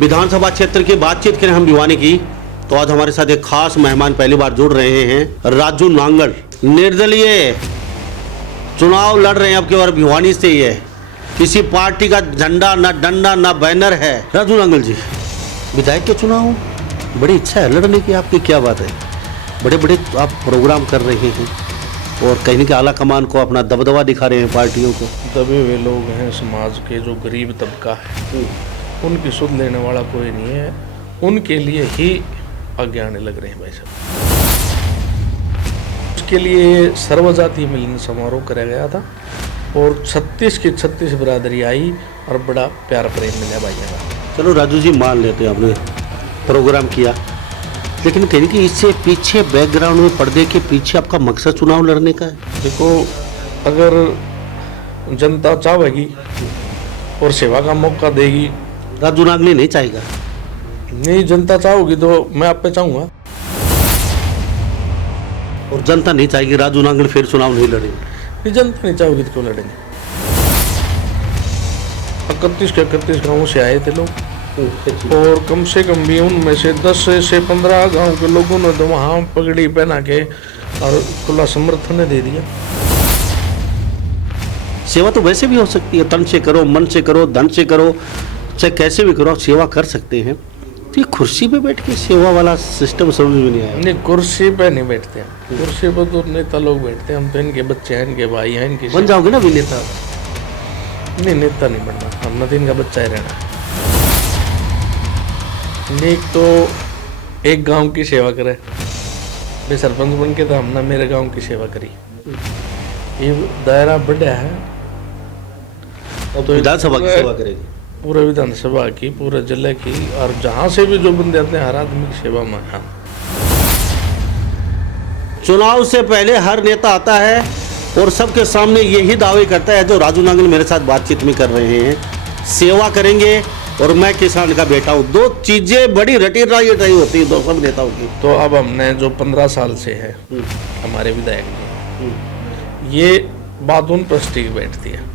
विधानसभा क्षेत्र की बातचीत करें हम भिवानी की, तो आज हमारे साथ एक खास मेहमान पहली बार जुड़ रहे हैं। राजू नांगल निर्दलीय चुनाव लड़ रहे हैं अब की बार भिवानी से ही है। किसी पार्टी का झंडा न डंडा न बैनर है। राजू नांगल जी, विधायक के चुनाव बड़ी इच्छा है लड़ने की, आपकी क्या बात है? बड़े बड़े आप प्रोग्राम कर रहे हैं और कहीं के आला कमान को अपना दबदबा दिखा रहे हैं पार्टियों को। दबे हुए लोग हैं समाज के, जो गरीब तबका है उनकी सुध लेने वाला कोई नहीं है, उनके लिए ही आगे आने लग रहे हैं भाई साहब। उसके लिए सर्वजातीय मिलन समारोह कराया गया था और 36 की 36 बिरादरी आई और बड़ा प्यार प्रेम मिला भाइयों का। चलो राजू जी, मान लेते हैं आपने प्रोग्राम किया, लेकिन कहीं कि इससे पीछे बैकग्राउंड में पर्दे के पीछे आपका मकसद चुनाव लड़ने का है। देखो, अगर जनता चाहेगी और सेवा का मौका देगी, राजू नांगल नहीं चाहेगा। नहीं, जनता चाहोगी तो मैं आप पे चाहूँगा। और जनता नहीं चाहेगी राजू नांगल फिर चुनाव नहीं लड़ेंगे। नहीं, जनता नहीं चाहोगी तो क्यों लड़ेंगे? 31 के 31 गाँवों से आए थे लोग और कम से कम भी उनमें से 10 से 15 गांव के लोगों ने तो वहाँ पगड़ी पहना के और खुला समर्थन दे दिया। सेवा तो वैसे भी हो सकती है, तन से करो, मन से करो, धन से करो, चाहे कैसे भी करो, सेवा कर सकते हैं। तो ये कुर्सी पे बैठ के सेवा वाला सिस्टम समझ में नहीं आया। नहीं, कुर्सी पे नहीं बैठते हैं, कुर्सी पे तो नेता लोग बैठते हैं। हम तो इनके बच्चे हैं, इनके भाई हैं, इनके बन जाओगे ना भी नेता। नहीं, नेता नहीं बनना, हम तो इनका बच्चा ही रहना। एक तो एक गांव की सेवा करे, मैं सरपंच बन के तो हमने मेरे गांव की सेवा करी। ये दायरा बड़ा है तो विधानसभा की सेवा करेगी, पूरे विधानसभा की, पूरे जिले की, और जहाँ से भी जो बंदे आते हैं हर आदमी की सेवा में है। चुनाव से पहले हर नेता आता है और सबके सामने यही दावे करता है जो राजू नांगल मेरे साथ बातचीत में कर रहे हैं, सेवा करेंगे और मैं किसान का बेटा हूँ। दो चीजें बड़ी रटी रही होती है दो सब नेताओं की। तो अब हमने जो 15 साल से है हमारे विधायक जी, ये बात उन पर स्टिक बैठती है।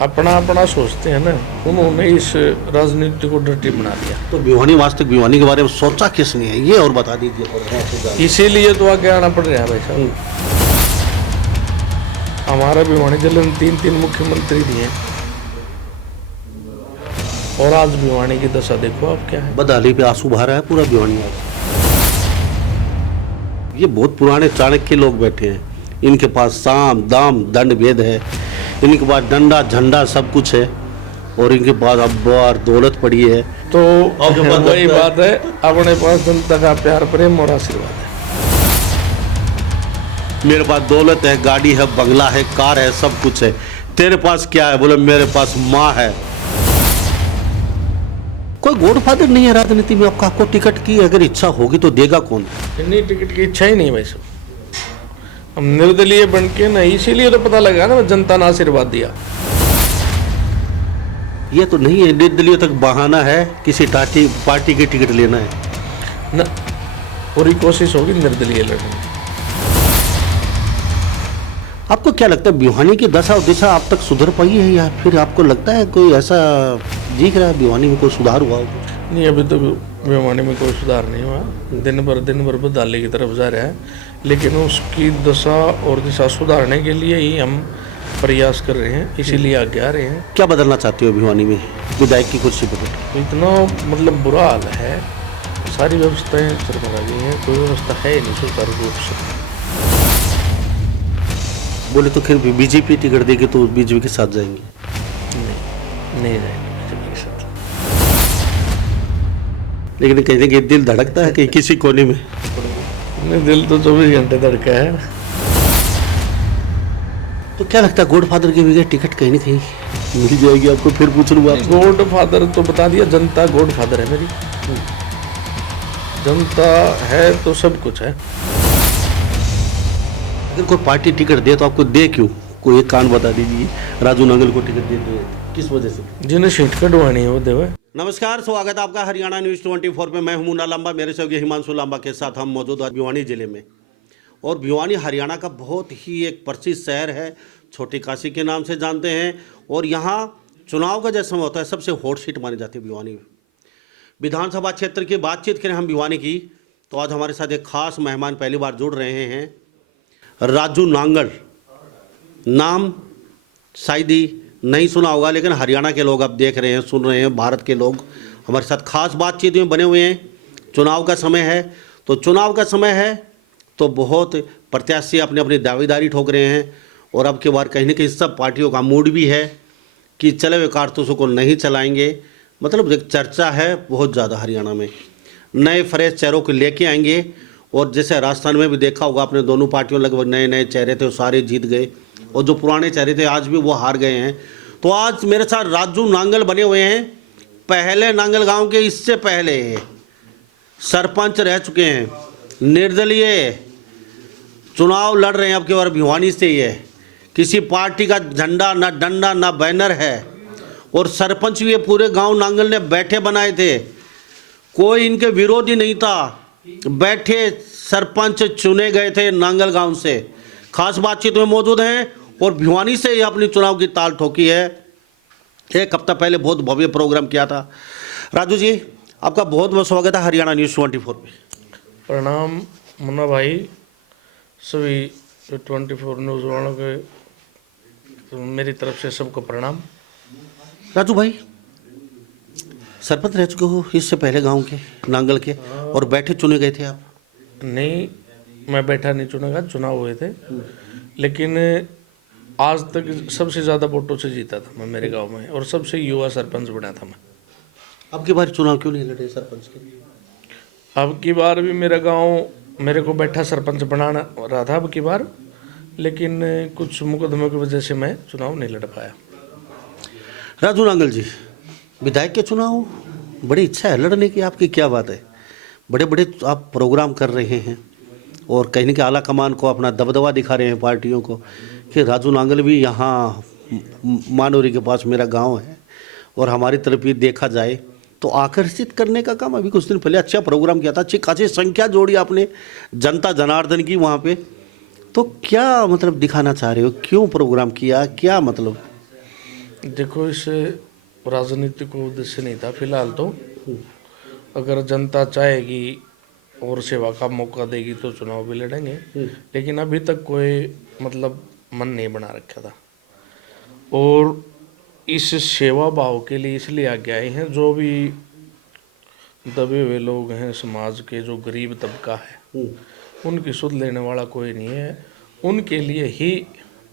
अपना अपना सोचते हैं ना, उन्होंने इस राजनीति को डर्टी बना दिया। तो भिवानी, वास्तविक भिवानी के बारे में सोचा किसने है ये और बता दीजिए। इसीलिए तो आगे आना पड़ रहा है भाई साहब। हमारा भिवानी जिले में 3 मुख्यमंत्री दिए और आज भिवानी की दशा देखो आप क्या है। बदहाली पे आंसू बहा रहा है पूरा भिवानी आज। ये बहुत पुराने चाणक्य लोग बैठे हैं, इनके पास साम दाम दंड भेद है, इनके पास डंडा झंडा सब कुछ है और इनके पास अब्बार दौलत पड़ी है। तो वही बात है, अपने पास जनता का प्यार प्रेम और आशीर्वाद है। मेरे पास दौलत है, गाड़ी है, बंगला है, कार है, सब कुछ है। तेरे पास क्या है? बोले मेरे पास माँ है। कोई गॉडफादर नहीं है राजनीति में आपका। आपको टिकट की अगर इच्छा होगी तो देगा कौन? इतनी टिकट की इच्छा ही नहीं भाई साहब। हम निर्दलीय बन के नहीं, इसीलिए तो पता लगा ना, जनता ने आशीर्वाद दिया। ये तो नहीं है, निर्दलीय तक बहाना है, किसी पार्टी की टिकट लेना है ना। पूरी कोशिश होगी निर्दलीय लड़ने की। आपको क्या लगता है भिवानी की दशा और दिशा आप तक सुधर पाई है या फिर आपको लगता है कोई ऐसा दिख रहा है भिवानी में कोई सुधार हुआ? नहीं, अभी तक भिवानी में कोई सुधार नहीं हुआ। दिन भर बदहाली की तरफ जा रहा है, लेकिन उसकी दशा और दिशा सुधारने के लिए ही हम प्रयास कर रहे हैं, इसीलिए आगे आ रहे हैं। क्या बदलना चाहते हो भिवानी में विधायक की कुर्सी पर? इतना मतलब बुरा हाल है, सारी व्यवस्थाएं सरमरा गई हैं, कोई व्यवस्था है ही नहीं सुचारू रूप से। बोले तो फिर भी बीजेपी टिकट देगी तो बीजेपी के साथ जाएंगे? नहीं जाएंगे बीजेपी के साथ। लेकिन कहते कि दिल धड़कता है कि किसी कोने में। नहीं, दिल तो 24 घंटे धड़का है। तो क्या लगता है गॉडफादर की भी टिकट कहीं नहीं कहीं मिल जाएगी आपको? फिर पूछ लूँ आपसे। गॉडफादर तो बता दिया, जनता गॉडफादर है मेरी। जनता है तो सब कुछ है। अगर कोई पार्टी टिकट दे तो आपको दे क्यों? कोई एक कान बता दीजिए, राजू नांगल को टिकट दे दो किस वजह से? जिन्हें सीट कटवानी है वो देवे। नमस्कार, स्वागत है आपका हरियाणा न्यूज़ 24 पे। मैं हूं मुन्ना लांबा, मेरे सहयोगी हिमांशु लांबा के साथ हम मौजूद हैं भिवानी जिले में। और भिवानी हरियाणा का बहुत ही एक प्रसिद्ध शहर है, छोटी काशी के नाम से जानते हैं। और यहाँ चुनाव का जैसा समय होता है सबसे हॉट सीट मानी जाती है भिवानी विधानसभा क्षेत्र की। बातचीत करें हम भिवानी की तो आज हमारे साथ एक खास मेहमान पहली बार जुड़ रहे हैं। राजू नांगल, नाम शायद ही नहीं सुना होगा, लेकिन हरियाणा के लोग अब देख रहे हैं, सुन रहे हैं, भारत के लोग हमारे साथ खास बातचीत में बने हुए हैं। चुनाव का समय है तो चुनाव का समय है तो बहुत प्रत्याशी अपनी अपनी दावेदारी ठोक रहे हैं और अब के बार कहीं ना कहीं सब पार्टियों का मूड भी है कि चले हुए कारतूसों को नहीं चलाएंगे। मतलब एक चर्चा है बहुत ज़्यादा हरियाणा में, नए फ्रेश चेहरों को लेके आएंगे। और जैसे राजस्थान में भी देखा होगा आपने, दोनों पार्टियों लगभग नए नए चेहरे थे, वो सारे जीत गए और जो पुराने चेहरे थे आज भी वो हार गए हैं। तो आज मेरे साथ राजू नांगल बने हुए हैं। पहले नांगल गांव के इससे पहले सरपंच रह चुके हैं, निर्दलीय चुनाव लड़ रहे हैं। अब की बार भिवानी से ही है, किसी पार्टी का झंडा ना डंडा ना बैनर है और सरपंच भी ये पूरे गांव नांगल ने बैठे बनाए थे, कोई इनके विरोधी नहीं था, बैठे सरपंच चुने गए थे नांगल गांव से। खास बातचीत में मौजूद हैं और भिवानी से ही अपनी चुनाव की ताल ठोकी है। एक हफ्ता पहले बहुत भव्य प्रोग्राम किया था। राजू जी, आपका बहुत बहुत स्वागत है हरियाणा न्यूज़ 24 में। प्रणाम मुन्ना भाई, सभी 24 न्यूज़ वालों के तो मेरी तरफ से सबको प्रणाम। राजू भाई, सरपंच रह चुके हो इससे पहले गांव के नांगल के और बैठे चुने गए थे आप? नहीं, मैं बैठा नहीं चुना गया, चुनाव हुए थे, लेकिन आज तक सबसे ज़्यादा वोटों से जीता था मैं मेरे गांव में और सबसे युवा सरपंच बना था मैं। अब की बार चुनाव क्यों नहीं लड़े सरपंच के लिए? अब की बार भी मेरा गांव मेरे को बैठा सरपंच बनाना रहा था अब की बार, लेकिन कुछ मुकदमों की वजह से मैं चुनाव नहीं लड़ पाया। राजू नांगल जी, विधायक के चुनाव बड़ी इच्छा है लड़ने की आपकी, क्या बात है? बड़े बड़े आप प्रोग्राम कर रहे हैं और कहीं के आला कमान को अपना दबदबा दिखा रहे हैं पार्टियों को कि राजू नांगल भी यहाँ मानोरी के पास मेरा गांव है और हमारी तरफ भी देखा जाए तो आकर्षित करने का काम। अभी कुछ दिन पहले अच्छा प्रोग्राम किया था, अच्छी खासी संख्या जोड़ी आपने जनता जनार्दन की वहाँ पे, तो क्या मतलब दिखाना चाह रहे हो, क्यों प्रोग्राम किया, क्या मतलब? देखो, इस राजनीतिक उद्देश्य नहीं था फिलहाल तो। अगर जनता चाहेगी और सेवा का मौका देगी तो चुनाव भी लड़ेंगे, लेकिन अभी तक कोई मतलब मन नहीं बना रखा था। और इस सेवा भाव के लिए इसलिए आगे आए हैं, जो भी दबे हुए लोग हैं समाज के, जो गरीब तबका है, उनकी सुध लेने वाला कोई नहीं है, उनके लिए ही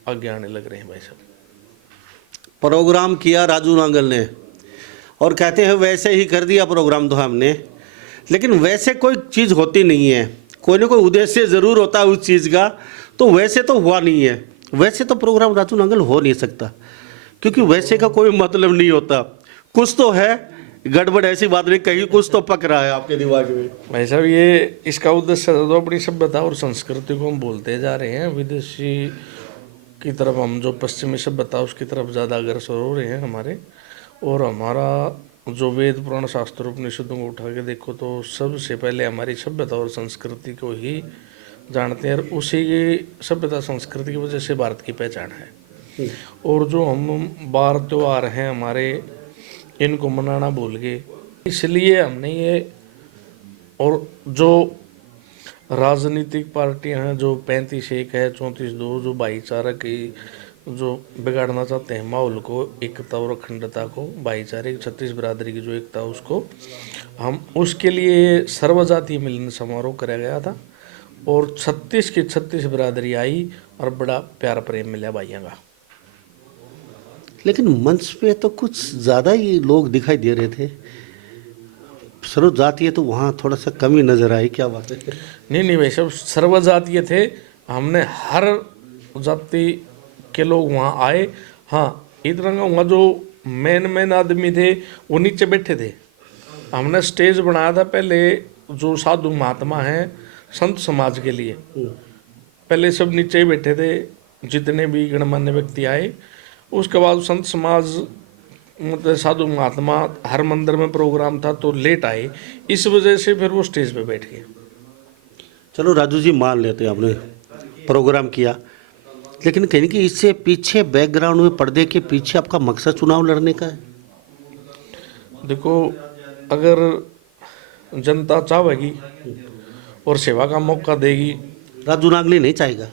आगे आने लग रहे हैं भाई साहब। प्रोग्राम किया राजू नांगल ने और कहते हैं वैसे ही कर दिया प्रोग्राम तो हमने, लेकिन वैसे कोई चीज़ होती नहीं है, कोई ना कोई उद्देश्य ज़रूर होता है उस चीज़ का, तो वैसे तो हुआ नहीं है। वैसे तो प्रोग्राम राजू नांगल हो नहीं सकता क्योंकि वैसे का कोई मतलब नहीं होता, कुछ तो है गड़बड़, ऐसी बात नहीं, कहीं कुछ तो पक रहा है आपके दिमाग में भाई साहब। ये इसका उद्देश्य तो अपनी सभ्यता और संस्कृति को हम बोलते जा रहे हैं, विदेशी की तरफ हम जो पश्चिमी सभ्यता उसकी तरफ ज़्यादा अग्रसर हो रहे हैं हमारे। और हमारा जो वेद पुराण शास्त्र उपनिषदों को उठा के देखो तो सबसे पहले हमारी सभ्यता और संस्कृति को ही जानते हैं और उसी की सभ्यता संस्कृति की वजह से भारत की पहचान है। और जो हम बार त्योहार हैं हमारे, इनको मनाना भूल गए, इसलिए हमने ये, और जो राजनीतिक पार्टियां हैं जो 35-1 है, 34-2, जो भाईचारा की जो बिगाड़ना चाहते हैं माहौल को, एकता और अखंडता को, भाईचारे की 36 बिरादरी की जो एकता उसको, हम उसके लिए सर्वजातीय मिलन समारोह कराया गया था और 36 की 36 बिरादरी आई और बड़ा प्यार प्रेम मिला भाइयों का। लेकिन मंच पे तो कुछ ज़्यादा ही लोग दिखाई दे रहे थे, सर्वजातीय तो वहाँ थोड़ा सा कमी नज़र आई, क्या बात है? नहीं भाई साहब, सर्वजातीय थे, हमने हर जाति के लोग वहाँ आए। हाँ, इतना वहाँ जो मेन आदमी थे वो नीचे बैठे थे। हमने स्टेज बनाया था पहले, जो साधु महात्मा हैं संत समाज के लिए, पहले सब नीचे ही बैठे थे, जितने भी गणमान्य व्यक्ति आए। उसके बाद संत समाज मतलब साधु महात्मा हर मंदिर में प्रोग्राम था तो लेट आए, इस वजह से फिर वो स्टेज पे बैठ गए। चलो राजू जी, मान लेते हैं आपने प्रोग्राम किया, लेकिन कहीं कि इससे पीछे बैकग्राउंड में पर्दे के पीछे आपका मकसद चुनाव लड़ने का है। देखो, अगर जनता चाहेगी और सेवा का मौका देगी, राजू नांगले नहीं चाहेगा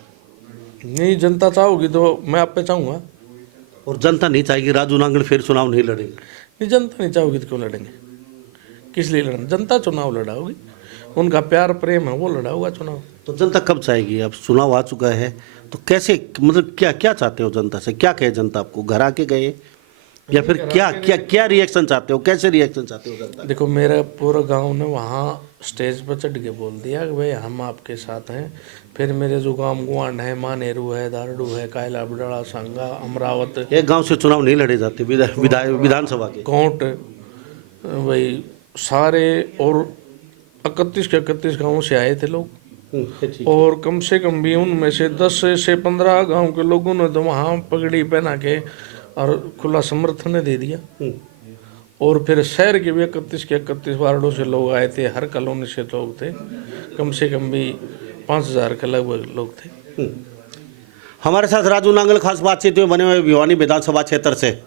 नहीं जनता चाहोगी तो मैं आप पे चाहूँगा। और जनता नहीं चाहेगी राजू नांगल फिर चुनाव नहीं लड़ेंगे। नहीं, जनता नहीं चाहोगी तो क्यों लड़ेंगे? किस लिए लड़ना? जनता चुनाव लड़ाओगी, उनका प्यार प्रेम है वो लड़ा होगा चुनाव। तो जनता कब चाहेगी? अब चुनाव आ चुका है तो कैसे, मतलब क्या क्या चाहते हो जनता से? क्या कहे जनता आपको? घर आके गए या फिर क्या क्या क्या रिएक्शन चाहते हो? कैसे रिएक्शन चाहते हो जनता? देखो, मेरा पूरा गांव ने वहाँ स्टेज पर चढ़ के बोल दिया कि भाई हम आपके साथ हैं। फिर मेरे जो गांव गुआंड है, मानेरू है, दारडू है, कायला बडाड़ा, संगा, अमरावत, एक गांव से चुनाव नहीं लड़े जाते विधानसभा के। कोंट, भाई सारे और 31 के 31 गाँव से आए थे लोग। और कम से कम भी उनमें से 10 से 15 गांव के लोगों ने तो वहाँ पगड़ी पहना के और खुला समर्थन दे दिया। और फिर शहर के भी 31 के 31 वार्डों से लोग आए थे, हर कॉलोनी से लोग थे, कम से कम भी 5000 के लगभग लोग थे। हमारे साथ राजू नांगल खास बातचीत में बने हुए भिवानी विधानसभा क्षेत्र से,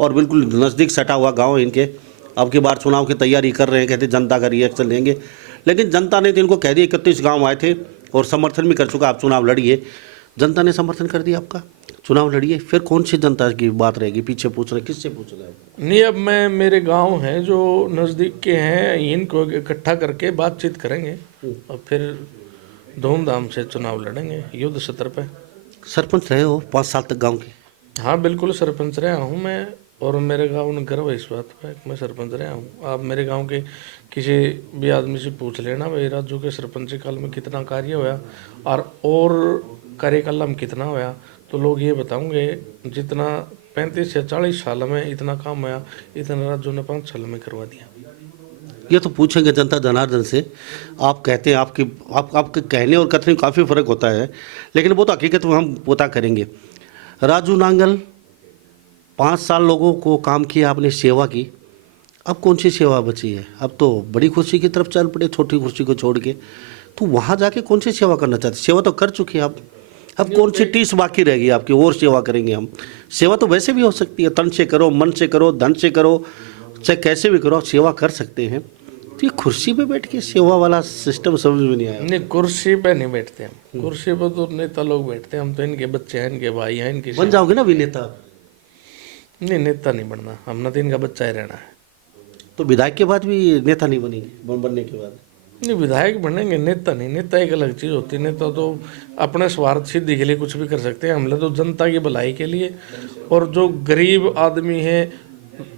और बिल्कुल नज़दीक सटा हुआ गांव इनके। अब की बार चुनाव की तैयारी कर रहे हैं, कहते जनता का रिएक्शन लेंगे। लेकिन जनता ने तो इनको कह दिया 31 गांव आए थे और समर्थन भी कर चुका, आप चुनाव लड़िए। जनता ने समर्थन कर दिया आपका, चुनाव लड़िए। फिर कौन सी जनता की बात रहेगी? पीछे पूछ रहे, किससे पूछ रहे हैं? नहीं, अब मैं मेरे गांव हैं जो नज़दीक के हैं, इनको इकट्ठा करके बातचीत करेंगे और फिर धूमधाम से चुनाव लड़ेंगे युद्ध सत्र पे। सरपंच रहे हो 5 साल तक गाँव के? हाँ बिल्कुल, सरपंच रहा हूँ मैं, और मेरे गांव में गर्व है इस बात पर कि मैं सरपंच रहा हूँ। आप मेरे गांव के किसी भी आदमी से पूछ लेना भाई राजू के सरपंच काल में कितना कार्य होया और कार्यकाल में कितना होया, तो लोग ये बताओगे जितना 35 से 40 साल में इतना काम होया, इतना राजू ने 5 साल में करवा दिया। ये तो पूछेंगे जनता जनार्दन से। आप कहते हैं आपके कहने और कथने में काफ़ी फ़र्क होता है, लेकिन वो तो हकीकत में हम पता करेंगे। राजू नांगल 5 साल लोगों को काम किया आपने, सेवा की। अब कौन सी सेवा बची है? अब तो बड़ी कुर्सी की तरफ चल पड़े, छोटी कुर्सी को छोड़ के। तो वहाँ जाके कौन सी सेवा करना चाहते? सेवा तो कर चुके हैं आप, अब कौन सी टीस बाकी रहेगी आपकी और सेवा करेंगे हम? सेवा तो वैसे भी हो सकती है, तन से करो, मन से करो, धन से करो, चाहे कैसे भी करो, सेवा कर सकते हैं। तो ये कुर्सी पे बैठ के सेवा वाला सिस्टम समझ में नहीं आया। नहीं, कुर्सी पे नहीं बैठते हम, कुर्सी पे तो नेता लोग बैठते हैं। हम तो इनके बच्चे हैं, इनके भाई हैं, इनके। बन जाओगे ना भी नेता? नहीं, नेता नहीं बनना, हमने तो इनका बच्चा ही रहना है। तो विधायक के बाद भी नेता नहीं बनेंगे? बनने के बाद नहीं, विधायक बनेंगे, नेता नहीं। नेता एक अलग चीज़ होती है। नेता तो अपने स्वार्थ सिद्धि के लिए कुछ भी कर सकते हैं, हमने तो जनता की भलाई के लिए और जो गरीब आदमी है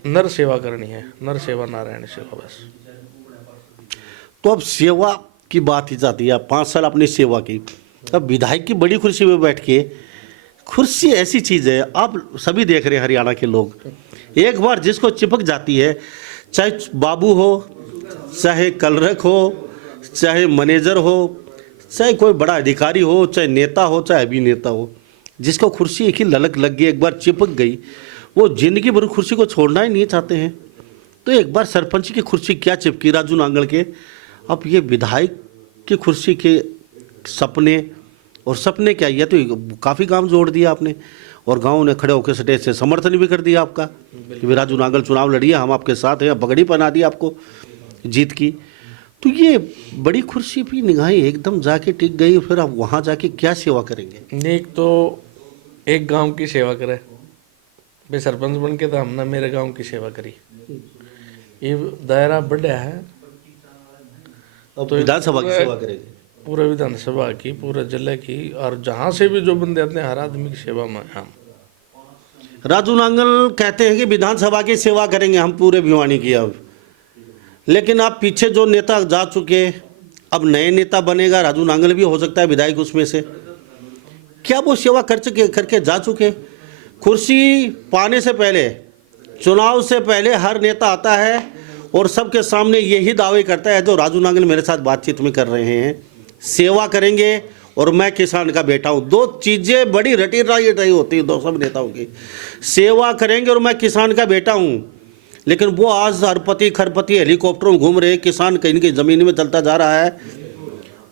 नर सेवा करनी है, नर सेवा नारायण सेवा बस। तो अब सेवा की बात ही जाती है। 5 साल अपनी सेवा की, अब विधायक की बड़ी कुर्सी पे बैठ के, कुर्सी ऐसी चीज़ है, आप सभी देख रहे हैं हरियाणा के लोग, एक बार जिसको चिपक जाती है, चाहे बाबू हो, चाहे कलरक हो, चाहे मैनेजर हो, चाहे कोई बड़ा अधिकारी हो, चाहे नेता हो, चाहे अभिनेता हो, जिसको कुर्सी एक ही ललक लग गई, एक बार चिपक गई, वो जिंदगी भर कुर्सी को छोड़ना ही नहीं चाहते हैं। तो एक बार सरपंच की कुर्सी क्या चिपकी राजू नांगल के, अब ये विधायक की कुर्सी के सपने, और सपने क्या, ये तो काफ़ी काम जोड़ दिया आपने, और गाँव ने खड़े होकर स्टेज से समर्थन भी कर दिया आपका कि राजू नांगल चुनाव लड़िए, हम आपके साथ हैं। पगड़ी पहना दी आपको जीत की। तो ये बड़ी कुर्सी भी निगाहें एकदम जाके टिक गई, फिर आप वहाँ जाके क्या सेवा करेंगे? एक तो एक गांव की सेवा करे भाई, सरपंच बन के तो हमने मेरे गांव की सेवा करी। ये दायरा बढ़ा है तो विधानसभा की सेवा करेंगे, पूरे विधानसभा की, पूरे जिले की, और जहाँ से भी जो बंदे आते हैं हर आदमी की सेवा में हम। राजू नांगल कहते हैं कि विधानसभा की सेवा करेंगे हम पूरे भिवानी की। अब लेकिन आप पीछे जो नेता जा चुके, अब नए नेता बनेगा, राजू नांगल भी हो सकता है विधायक उसमें से, क्या वो सेवा करके जा चुके? कुर्सी पाने से पहले, चुनाव से पहले हर नेता आता है और सबके सामने यही दावे करता है जो राजू नांगल मेरे साथ बातचीत में कर रहे हैं, सेवा करेंगे और मैं किसान का बेटा हूँ। 2 चीज़ें बड़ी रटी रही होती हैं दो सब नेताओं की, सेवा करेंगे और मैं किसान का बेटा हूँ। लेकिन वो आज अरपति खरपति हेलीकॉप्टर में घूम रहे, किसान कहीं कहीं ज़मीन में चलता जा रहा है,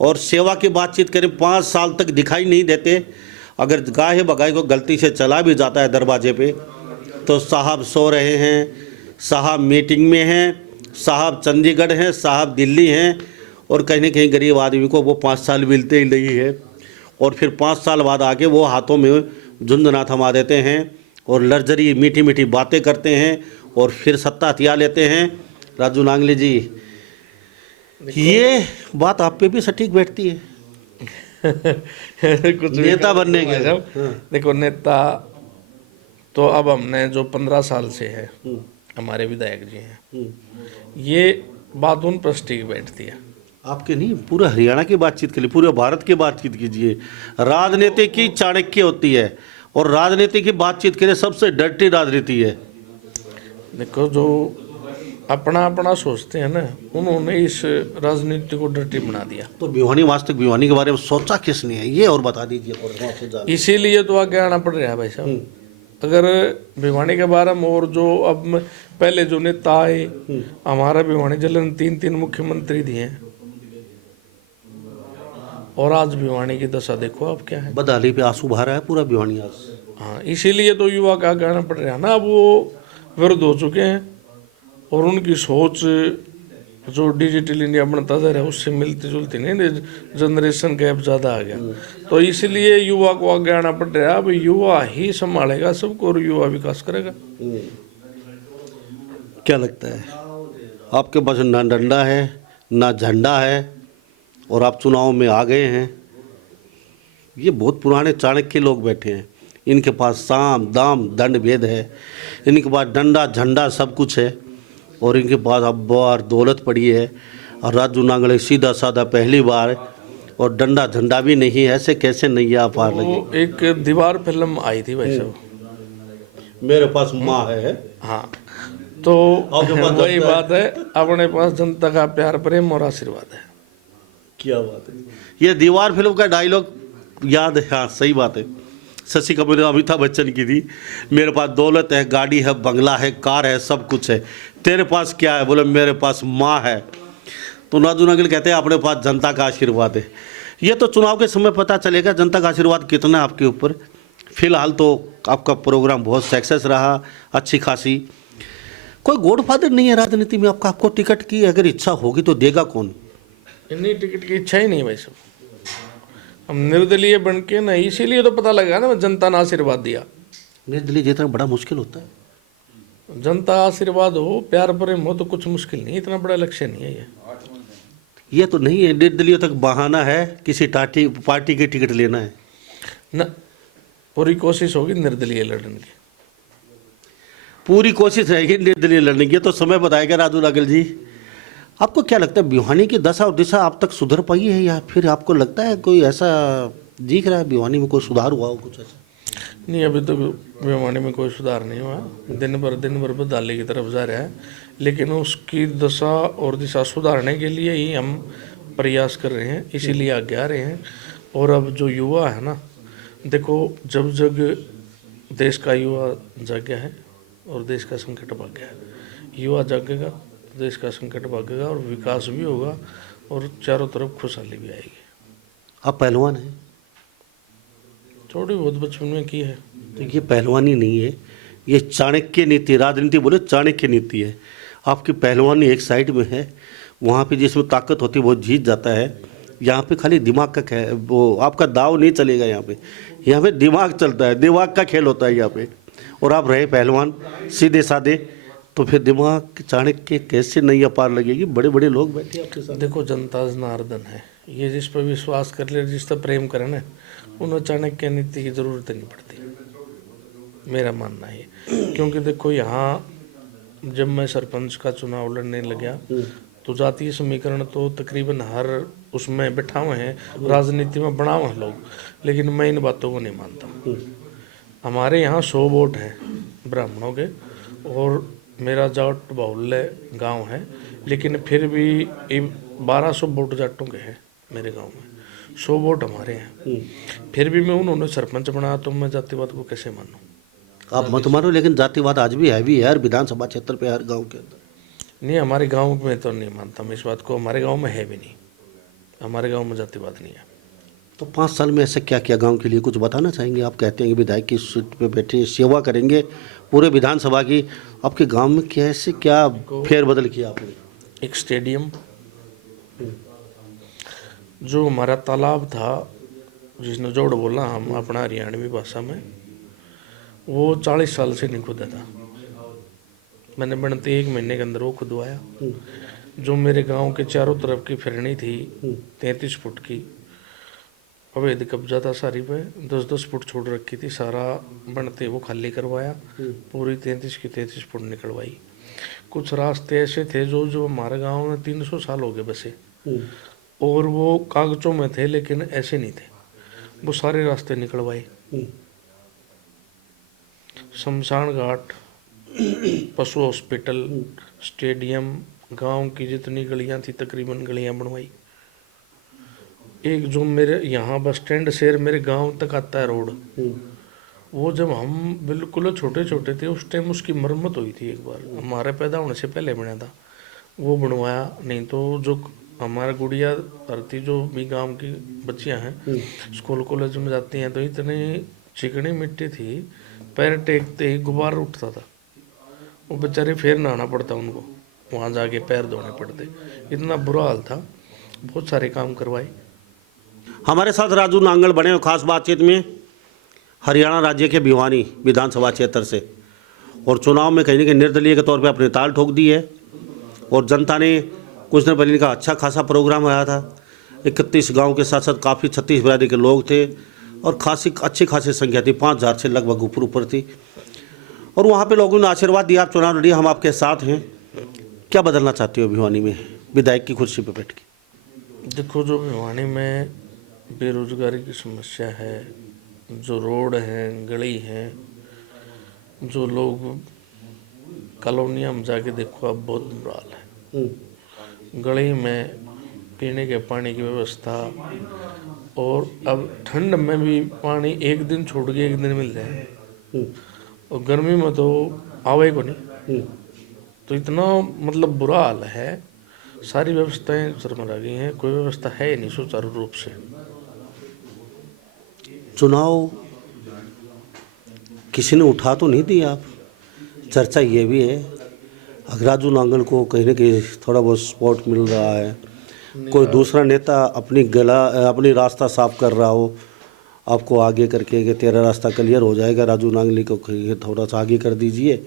और सेवा की बातचीत करें 5 साल तक दिखाई नहीं देते। अगर गाय बगाई को गलती से चला भी जाता है दरवाजे पे तो साहब सो रहे हैं, साहब मीटिंग में हैं, साहब चंडीगढ़ हैं, साहब दिल्ली हैं, और कहीं ना कहीं गरीब आदमी को वो 5 साल मिलते ही नहीं है, और फिर 5 साल बाद आके वो हाथों में झुंझुना थमा देते हैं और लग्जरी मीठी मीठी बातें करते हैं और फिर सत्ता हथिया लेते हैं। राजू नांगले जी, ये बात आप पे भी सटीक बैठती है कुछ भी नेता कर बनने सकते के हैं साहब। देखो नेता तो अब हमने जो 15 साल से है, हमारे विधायक जी हैं, ये बात उन पर सटीक बैठती है। आपके नहीं, पूरे हरियाणा की बातचीत के लिए, पूरे भारत की बातचीत कीजिए। राजनीति की चाणक्य होती है और राजनीति की बातचीत के लिए सबसे डर्टी राजनीति है। देखो जो अपना अपना सोचते हैं ना, उन्होंने इस राजनीति को डर्टी बना दिया। तो भिवानी, वास्तविक भिवानी के बारे में सोचा किसने है, ये और बता दीजिए। इसीलिए तो आगे आना पड़ रहा है भाई साहब। अगर भिवानी के बारे में और जो अब पहले जो नेता आए, हमारा भिवानी जिले ने 3 मुख्यमंत्री दिए हैं, और आज भिवानी की दशा देखो अब क्या है। बदहाली पे आंसू बहा रहा है पूरा भिवानी आज। हाँ, इसीलिए तो युवा का आगे आना पड़ रहा है ना। अब वो विरुद्ध हो चुके हैं और उनकी सोच जो डिजिटल इंडिया बनता जा रहा है उससे मिलती जुलती नहीं, जनरेशन गैप ज़्यादा आ गया, तो इसलिए युवा को आगे आना पड़ रहा है। अब युवा ही संभालेगा सबको और युवा विकास करेगा। क्या लगता है आपके पास ना डंडा है ना झंडा है और आप चुनाव में आ गए हैं? ये बहुत पुराने चाणक्य लोग बैठे हैं, इनके पास साम दाम दंड भेद है, इनके पास डंडा झंडा सब कुछ है, और इनके पास अब्बार दौलत पड़ी है। और राजू नांगले सीधा साधा पहली बार, और डंडा झंडा भी नहीं है, ऐसे कैसे नैया पार लगी? एक दीवार फिल्म आई थी भाई साहब, मेरे पास माँ है। हाँ, तो वही बात है, अपने पास जनता का प्यार प्रेम और आशीर्वाद है। क्या बात है, ये दीवार फिल्म का डायलॉग याद है। हाँ सही बात है, शशि कपूर ने अमिताभ बच्चन की थी, मेरे पास दौलत है, गाड़ी है, बंगला है, कार है, सब कुछ है, तेरे पास क्या है? बोले मेरे पास माँ है। तो राजू नांगल कहते हैं अपने पास जनता का आशीर्वाद है। ये तो चुनाव के समय पता चलेगा जनता का आशीर्वाद कितना है आपके ऊपर। फिलहाल तो आपका प्रोग्राम बहुत सक्सेस रहा, अच्छी खासी। कोई गॉडफादर नहीं है राजनीति में आपका? आपको टिकट की अगर इच्छा होगी तो देगा कौन? इन्हीं टिकट की इच्छा ही नहीं भाई साहब, हम निर्दलीय बन के ना, इसीलिए तो पता लगा ना जनता ने आशीर्वाद दिया। निर्दलीय जीतना बड़ा मुश्किल होता है। जनता आशीर्वाद हो, प्यार प्रेम हो तो कुछ मुश्किल नहीं, इतना बड़ा लक्ष्य नहीं है ये तो नहीं है निर्दलीय तक बहाना है, किसी पार्टी की टिकट लेना है ना। पूरी कोशिश होगी निर्दलीय लड़ने की, पूरी कोशिश रहेगी निर्दलीय लड़ने की। तो समय बताएगा राजू नांगल जी। आपको क्या लगता है भिवानी की दशा और दिशा अब तक सुधर पाई है, या फिर आपको लगता है कोई ऐसा दिख रहा है भिवानी में कोई सुधार हुआ हो कुछ ऐसा? नहीं, अभी तक भिवानी में कोई सुधार नहीं हुआ, दिन भर बदहाली की तरफ जा रहा है, लेकिन उसकी दशा और दिशा सुधारने के लिए ही हम प्रयास कर रहे हैं, इसीलिए आगे आ रहे हैं। और अब जो युवा है ना, देखो जब जग देश का युवा जाग्या है और देश का संकट भाग गया है। युवा जागेगा तो देश का संकट भागेगा और विकास भी होगा और चारों तरफ खुशहाली भी आएगी। आप पहलवान हैं? थोड़ी बहुत बचपन में की है। तो ये पहलवानी नहीं है, ये चाणक्य नीति, राजनीति बोले चाणक्य नीति है। आपकी पहलवानी एक साइड में है, वहाँ पे जिसमें ताकत होती है वो जीत जाता है। यहाँ पे खाली दिमाग का वो आपका दाव नहीं चलेगा। यहाँ पे दिमाग चलता है, दिमाग का खेल होता है यहाँ पे। और आप रहे पहलवान सीधे साधे, तो फिर दिमाग चाणक्य कैसे नैया पार लगेगी? बड़े बड़े लोग बैठे आपके साथ। देखो जनता जनार्दन है, ये जिस पर विश्वास कर ले, जिस पर प्रेम करे ना, उन्हें चाणक्य नीति की जरूरत नहीं पड़ती, मेरा मानना है। क्योंकि देखो यहाँ जब मैं सरपंच का चुनाव लड़ने लगा तो जातीय समीकरण तो तकरीबन हर उसमें बैठा हुए हैं, राजनीति में बना हुए हैं लोग, लेकिन मैं इन बातों को नहीं मानता। हमारे यहाँ 100 वोट हैं ब्राह्मणों के और मेरा जाट बाहुल्य गांव है, लेकिन फिर भी 1200 वोट जाटों के हैं मेरे गांव में, 100 वोट हमारे हैं। फिर भी मैं उन्होंने सरपंच बनाया, तो मैं जातिवाद को कैसे मानूं? आप मत मानो, लेकिन जातिवाद आज भी है हर विधानसभा क्षेत्र पे, हर गांव के अंदर। नहीं, हमारे गांव में तो नहीं मानता मैं इस बात को, हमारे गांव में है भी नहीं, हमारे गांव में जातिवाद नहीं है। तो 5 साल में ऐसा क्या किया गांव के लिए, कुछ बताना चाहेंगे? आप कहते हैं कि विधायक की सीट पे बैठे सेवा करेंगे पूरे विधानसभा की, आपके गांव में कैसे क्या फेरबदल किया आपने? एक स्टेडियम, जो हमारा तालाब था जिसने जोड़ बोला हम अपना हरियाणवी भाषा में, वो 40 साल से नहीं खुदा था। मैंने बनते 1 महीने के अंदर वो खुदवाया। जो मेरे गांव के चारों तरफ की फिरनी थी 33 फुट की, अवैध कब्जा था सारी पे, 10-10 फुट छोड़ रखी थी, सारा बनते वो खाली करवाया, पूरी 33 की 33 फुट निकलवाई। कुछ रास्ते ऐसे थे जो हमारे गांव में 300 साल हो गए बसे, और वो कागजों में थे लेकिन ऐसे नहीं थे, वो सारे रास्ते निकलवाए। शमशान घाट, पशु हॉस्पिटल, स्टेडियम, गांव की जितनी गलियां थी तकरीबन गलियां बनवाई। एक जो मेरे यहाँ बस स्टैंड से मेरे गांव तक आता है रोड, वो जब हम बिल्कुल छोटे छोटे थे उस टाइम उसकी मरम्मत हुई थी, एक बार हमारे पैदा होने से पहले बना था, वो बनवाया। नहीं तो जो हमारा गुड़िया धरती जो भी गांव की बच्चियां हैं स्कूल कॉलेज में जाती हैं तो इतनी चिकनी मिट्टी थी, पैर टेकते ही गुब्बार उठता था, वो बेचारे फिर नहाना पड़ता उनको, वहाँ जाके पैर धोने पड़ते, इतना बुरा हाल था। बहुत सारे काम करवाए। हमारे साथ राजू नांगल बने हो खास बातचीत में हरियाणा राज्य के भिवानी विधानसभा क्षेत्र से, और चुनाव में कहीं ना कहीं निर्दलीय के तौर पे अपने ताल ठोक दी है, और जनता ने कुछ दिन पहले का अच्छा खासा प्रोग्राम रहा था। 31 गांव के साथ साथ काफ़ी 36 बिरादरी के लोग थे, और अच्छी खासी संख्या थी, 5000 से लगभग ऊपर थी, और वहाँ पे लोगों ने आशीर्वाद दिया, आप चुनाव लड़िए, हम आपके साथ हैं। क्या बदलना चाहते हो भिवानी में विधायक की कुर्सी पर बैठ के? देखो, जो भिवानी में बेरोजगारी की समस्या है, जो रोड हैं, गली हैं, जो लोग कॉलोनिया में जाके देखो अब बहुत बुरा हाल है। गली में पीने के पानी की व्यवस्था, और अब ठंड में भी पानी एक दिन छोड़ के एक दिन मिल जाए, और गर्मी में तो आवे को नहीं, तो इतना मतलब बुरा हाल है। सारी व्यवस्थाएं चरमरा गई हैं, कोई व्यवस्था है ही नहीं सुचारू रूप से। चुनाव किसी ने उठा तो नहीं दिया, आप चर्चा ये भी है अगर राजू नांगल को कहीं ना कहीं थोड़ा बहुत सपोर्ट मिल रहा है, कोई दूसरा नेता अपनी रास्ता साफ कर रहा हो आपको आगे करके कि तेरा रास्ता क्लियर हो जाएगा, राजू नांगली को थोड़ा सा आगे कर दीजिए,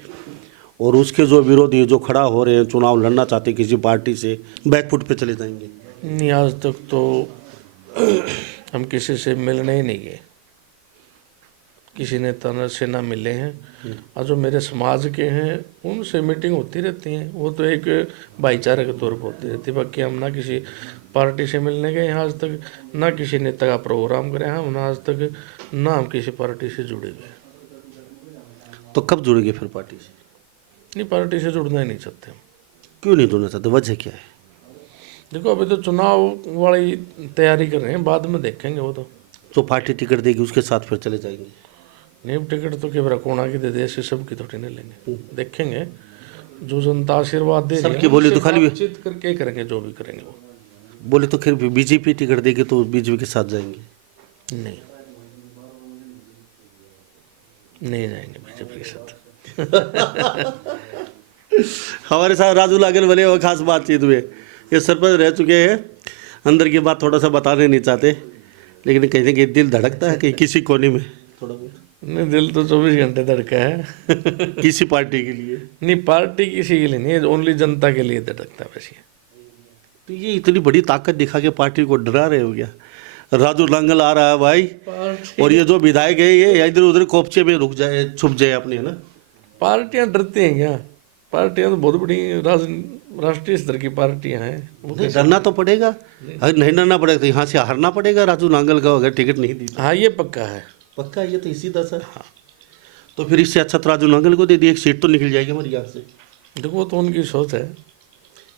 और उसके जो विरोधी जो खड़ा हो रहे हैं चुनाव लड़ना चाहते किसी पार्टी से, बैकफुट पे चले जाएंगे? नहीं, आज तक तो हम किसी से मिलने ही नहीं गए, किसी नेता से ना मिले हैं। और जो मेरे समाज के हैं उनसे मीटिंग होती रहती हैं, वो तो एक भाईचारे के तौर पर होती रहती है। बाकी हम ना किसी पार्टी से मिलने गए आज तक, ना किसी नेता का प्रोग्राम करे हम, ना आज तक ना हम किसी पार्टी से जुड़े हुए। तो कब जुड़ेंगे फिर पार्टी से? नहीं, पार्टी से जुड़ना ही नहीं चाहते हम। क्यों नहीं जुड़ना चाहते, वजह क्या है? देखो, अभी तो चुनाव वाली तैयारी कर रहे हैं, बाद में देखेंगे वो तो पार्टी टिकट देगी उसके साथ फिर चले जाएंगे? नहीं, टिकट तो केवल कोना की दे दे, ऐसे सबकी थोड़ी नहीं लेंगे, देखेंगे जो जनता आशीर्वाद दे रही है बोले तो खाली बातचीत करके करेंगे, जो भी करेंगे वो। बोले तो फिर बीजेपी टिकट देगी तो बीजेपी के साथ जाएंगे? नहीं, नहीं जाएंगे बीजेपी के साथ। हमारे साथ राजू नांगल बने हुए खास बातचीत में, ये सरपंच रह चुके हैं, अंदर की बात थोड़ा सा बताने नहीं चाहते, लेकिन कहीं ना कहीं दिल धड़कता है कहीं किसी कोने में थोड़ा बहुत? नहीं, दिल तो 24 घंटे धड़का है। किसी पार्टी के लिए नहीं, पार्टी किसी के लिए नहीं, ओनली जनता के लिए धड़कता है वैसे। तो ये इतनी बड़ी ताकत दिखा के पार्टी को डरा रहे हो क्या? राजू नांगल आ रहा है भाई, और ये जो विधायक है ये इधर उधर कोपचे में रुक जाए, छुप जाए अपने, है ना? पार्टियां डरती हैं क्या? पार्टियां तो बहुत बड़ी राष्ट्रीय स्तर की पार्टियां हैं, वो डरना तो पड़ेगा। अगर नहीं डरना पड़ेगा तो यहाँ से हारना पड़ेगा राजू नांगल का, अगर टिकट नहीं दी। हाँ, ये पक्का है, पक्का, ये तो इसी दशा। हाँ, तो फिर इससे अच्छा तो राजू नांगल को दे दी, एक सीट तो निकल जाएगी हमारी यहाँ से। देखो, तो उनकी सोच है।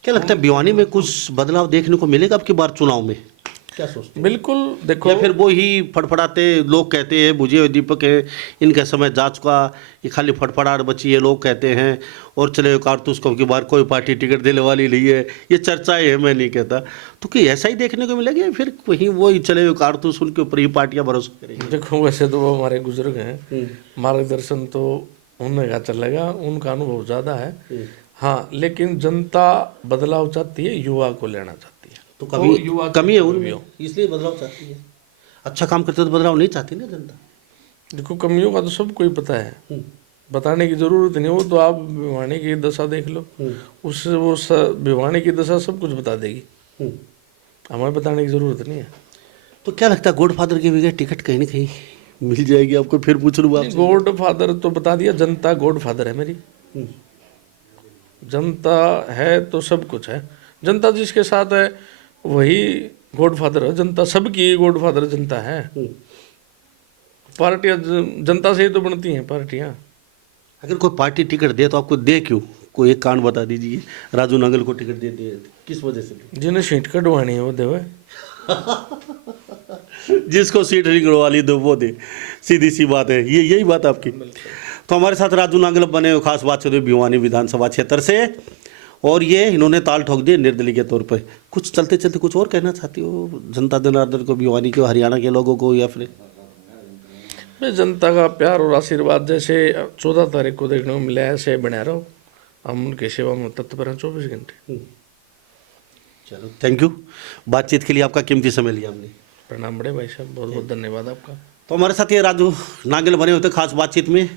क्या लगता है भिवानी में कुछ बदलाव देखने को मिलेगा अब की बार चुनाव में? क्या सोचते हैं? बिल्कुल देखो, या फिर वो ही फड़फड़ाते लोग कहते हैं मुझे दीपक है इनका समय जा चुका, ये खाली फड़फड़ाहट बची है लोग कहते हैं, और चले कारतूस को की बार कोई पार्टी टिकट देने वाली नहीं है, ये चर्चाएं है, मैं नहीं कहता। तो कि ऐसा ही देखने को मिलेगा या फिर वहीं वही चले हुए कारतूस उनके ऊपर ही पार्टियां भरोसा करेंगी? देखो वैसे तो वो हमारे बुजुर्ग हैं, मार्गदर्शन तो उन्हें का चलेगा, उनका अनुभव ज़्यादा है। हाँ, लेकिन जनता बदलाव चाहती है, युवा को लेना चाहती है। तो कभी युवा कमी है उनमें, इसलिए बदलाव चाहती है। अच्छा काम करते तो बदलाव नहीं चाहती ना जनता। देखो कमियों का तो सबको ही पता है, बताने की जरूरत नहीं। वो तो आप भिवानी की दशा देख लो, उससे वो भिवानी की दशा सब कुछ बता देगी, हमें बताने की जरूरत नहीं है। तो क्या लगता है गॉडफादर की भी टिकट कहीं ना कहीं मिल जाएगी आपको? फिर पूछ लूँ आपसे। गॉड फादर तो बता दिया, जनता गॉड फादर है मेरी। जनता है तो सब कुछ है, जनता जिसके साथ है वही गॉड फादर है। जनता सबकी गॉड फादर जनता है। पार्टियां जनता से ही तो बनती हैं पार्टियां। अगर कोई पार्टी टिकट दे तो आपको दे क्यों? कोई एक कांड बता दीजिए, राजू नांगल को टिकट दे दिए किस वजह से? जिन्हें सीट कटवानी है वो देवे। जिसको सीट निकलवा ली दो वो दे, सीधी सी बात है, ये यही बात आपकी। तो हमारे साथ राजू नांगल बने हुए खास बात चल भिवानी विधानसभा क्षेत्र से, और ये इन्होंने ताल ठोक दिए निर्दलीय के तौर पर। कुछ चलते चलते कुछ और कहना चाहती हो जनता जनार्दन को, भिवानी के, हरियाणा के लोगों को, या फिर? मैं जनता का प्यार और आशीर्वाद जैसे 14 तारीख को देखने को मिला है, ऐसे बना रहो। हम उनकी सेवा में तत्पर हैं 24 घंटे। चलो थैंक यू, बातचीत के लिए आपका कीमती समय लिया हमने। प्रणाम बड़े भाई साहब, बहुत बहुत धन्यवाद आपका। तो हमारे साथ ये राजू नांगल बने होते खास बातचीत में।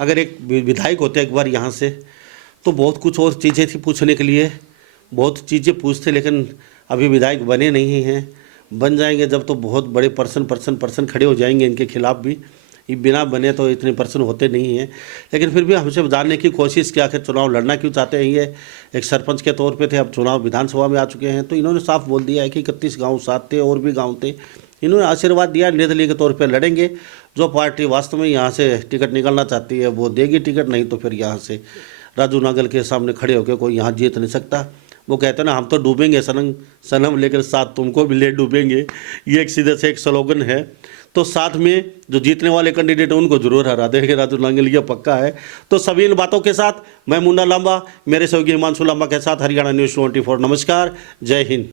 अगर एक विधायक होते एक बार यहाँ से, तो बहुत कुछ और चीज़ें थी पूछने के लिए, बहुत चीज़ें पूछते, लेकिन अभी विधायक बने नहीं हैं। बन जाएंगे जब तो बहुत बड़े पर्सन खड़े हो जाएंगे इनके खिलाफ भी। ये बिना बने तो इतने पर्सन होते नहीं हैं। लेकिन फिर भी हमसे जानने की कोशिश की आखिर चुनाव लड़ना क्यों चाहते हैं। ये एक सरपंच के तौर पे थे, अब चुनाव विधानसभा में आ चुके हैं। तो इन्होंने साफ बोल दिया है कि 31 गाँव साथ थे और भी गाँव थे। इन्होंने आशीर्वाद दिया निर्दलीय के तौर पे लड़ेंगे। जो पार्टी वास्तव में यहाँ से टिकट निकलना चाहती है वो देगी टिकट, नहीं तो फिर यहाँ से राजू नांगल के सामने खड़े होकर कोई यहाँ जीत नहीं सकता। वो कहते हैं ना, हम तो डूबेंगे सनम लेकर साथ तुमको भी ले डूबेंगे। ये एक सीधे से एक स्लोगन है। तो साथ में जो जीतने वाले कैंडिडेट हैं उनको जरूर हरा देंगे राजू नांगल, ये पक्का है। तो सभी इन बातों के साथ मैं मुन्ना लांबा, मेरे सहयोगी हिमांशु लांबा के साथ हरियाणा न्यूज़ 24। नमस्कार, जय हिंद।